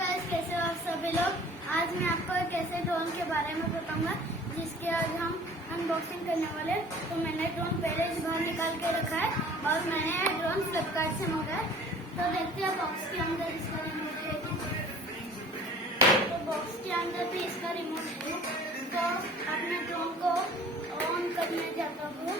Guys, कैसे हो आप सभी लोग। आज मैं आपको एक ऐसे ड्रोन के बारे में बताऊंगा जिसके आज हम अनबॉक्सिंग करने वाले। तो मैंने ड्रोन पहले से बाहर निकाल के रखा है और मैंने ये ड्रोन फ्लिपकार्ट से मंगाया। तो देखते हैं बॉक्स के अंदर इसका रिमोट है। तो बॉक्स के अंदर भी इसका रिमोट है। तो अपने ड्रोन को ऑन करने जाता हूँ।